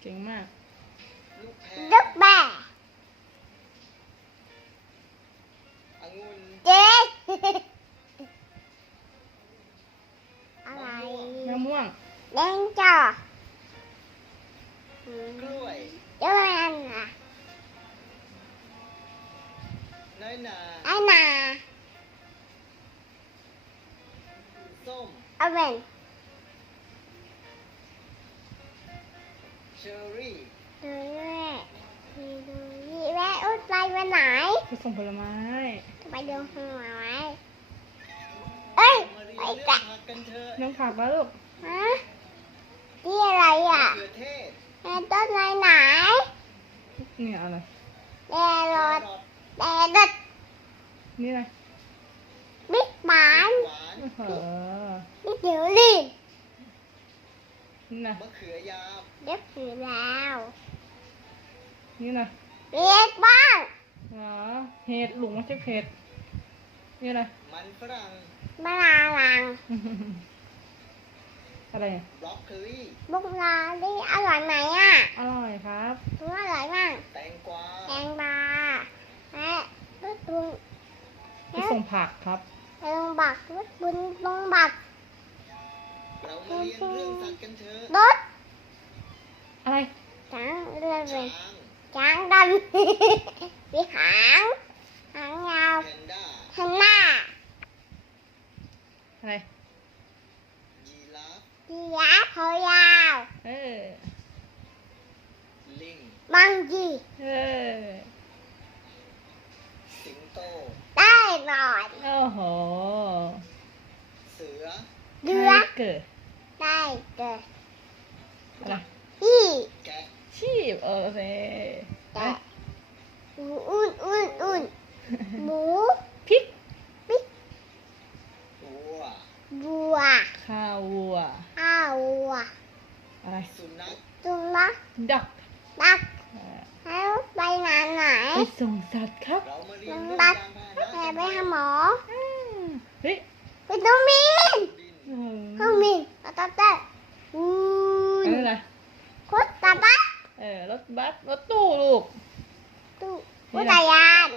เก่งมากลูกแพรลูกแบะองุ่นเจ๊อะไรมะม่วง แดงจ่อกล้วยเจ้าอันน่ะน้อยหนาไอ้น่ะส้ม เอาเป็น เชอร์รี่ดูด้วยดูดูนี่แม่อุดไปวันไหนผสมผลไม้ไปดูหัวไหมเอ้ยมาเรียนไปเรื่องกะผักกันเถอะเรื่องผักแล้วลูกฮะนี่อะไรอะเขือเทศแม่ต้นไหนไหนเนี่ยอะไรแดรแคดรอทแดดดนี่อะไรบิ๊กหมาน หวาน เออ บิ๊กเดี๋ยวรีบ นี่นะมะเขือยาวเด็กผีแล้วนี่นะเรียกบ้างอ๋อเห็ดหลุงไม่ใช่เผ็ดนี่อะไรมันฝรั่งมะนาวลังอะไรอะบล็อกโคลี่บุกลาดิอร่อยไหมอะอร่อยครับ ตัวอร่อยมากแตงกวาแตงบาแม่รถบุญผสมผักครับลงบักรถบุญลงบัก เรามาเรียนเรื่องสัตว์กันเถอะรถอะไรช้างเรือเป็ช้านงช้างดำมีหางหางยาวแพนด้าข้างหน้าอะไร ยีราฟจีราฟคอยาวเออ ลิงมังจีเออ สิงโตได้หน่อยโอ้โหเสือเรือเกิด ได้เกิดอะไรพี่แกะชีพโอเคแกะหมูอุ่นอุ่นอุ่นหมูพริกปิ๊กวัวบัวข้าววัวข้าววัวอะไรสุนัขจุนักดักดักอ่าแล้วไปงานไหนไปส่งสัตว์ครับเรามาเรียลุนงเรื่องบัยาสนพาหนะแม่ไปหาหมออืมเฮ้ย ไปดูมีน ดิน อืม ห้องมี นตาตาตาอู้อัยนนี้อะไรโคตรตาบัสเออรถบัสรถตู้ลูก ตู้ผู้ตายาน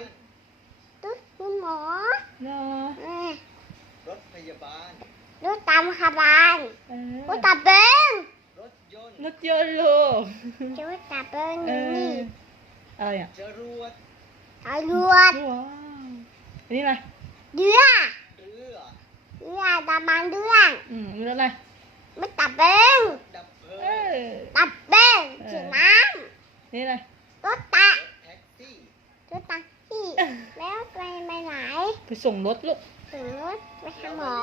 ตู้คุณหมอเนาะเอ้ยรถพยาบาลตู้ตามขบานเออตู้ตาเบิ้งรถยนต์ รถยนต์ลูกตู้ตาเบิ้งเอนี่ออะไรอะจรวดตำรวจว้าวอันนี้อะไรเรือเรือเรือตาบานเรืออืมอันนี้อะไร ไม่ตาเบิ้งดับเพลิเองอตาเบิ้งเออฉีดน้นี่อะไรำรถตารถแท็กซี่รถตาที่แล้วไปไปไหน ไปส่งรถลูก ถึงรถไปหาหมอ